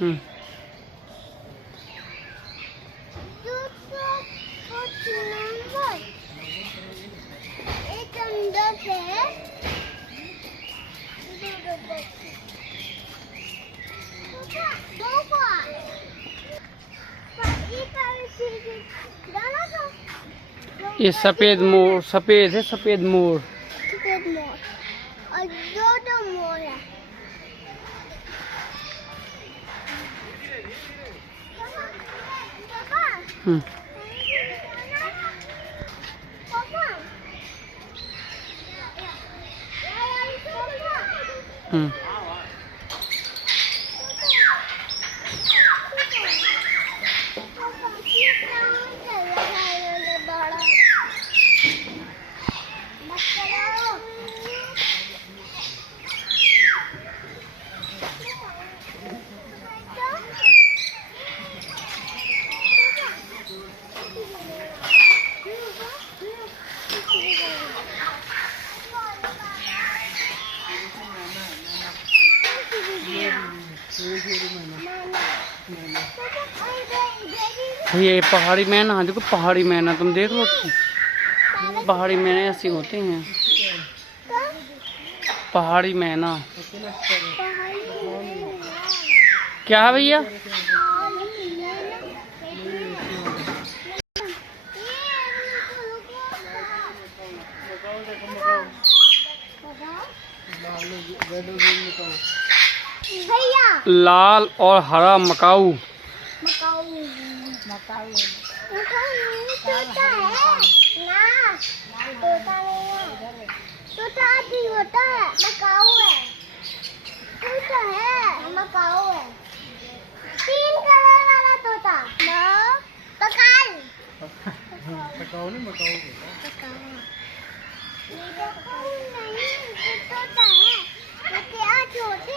हम्म। ये सफेद मोर, सफेद है, सफेद मोर। सफेद मोर और दो मोर है। हम्म। हम्म। ये पहाड़ी मैना, देखो पहाड़ी मैना, तुम देख लो। पहाड़ी मैना ऐसी होती हैं, पहाड़ी मैना। क्या है भैया? लाल और हरा मकाऊ। मकाऊ मकाऊ तोता है ना, तोता नहीं है, तोता आदि होता है, मकाऊ है, तोता है, मकाऊ है, 3 कलर वाला तोता। पकाल मकाऊ नहीं, मकाऊ नहीं, तोता है, क्या छोटे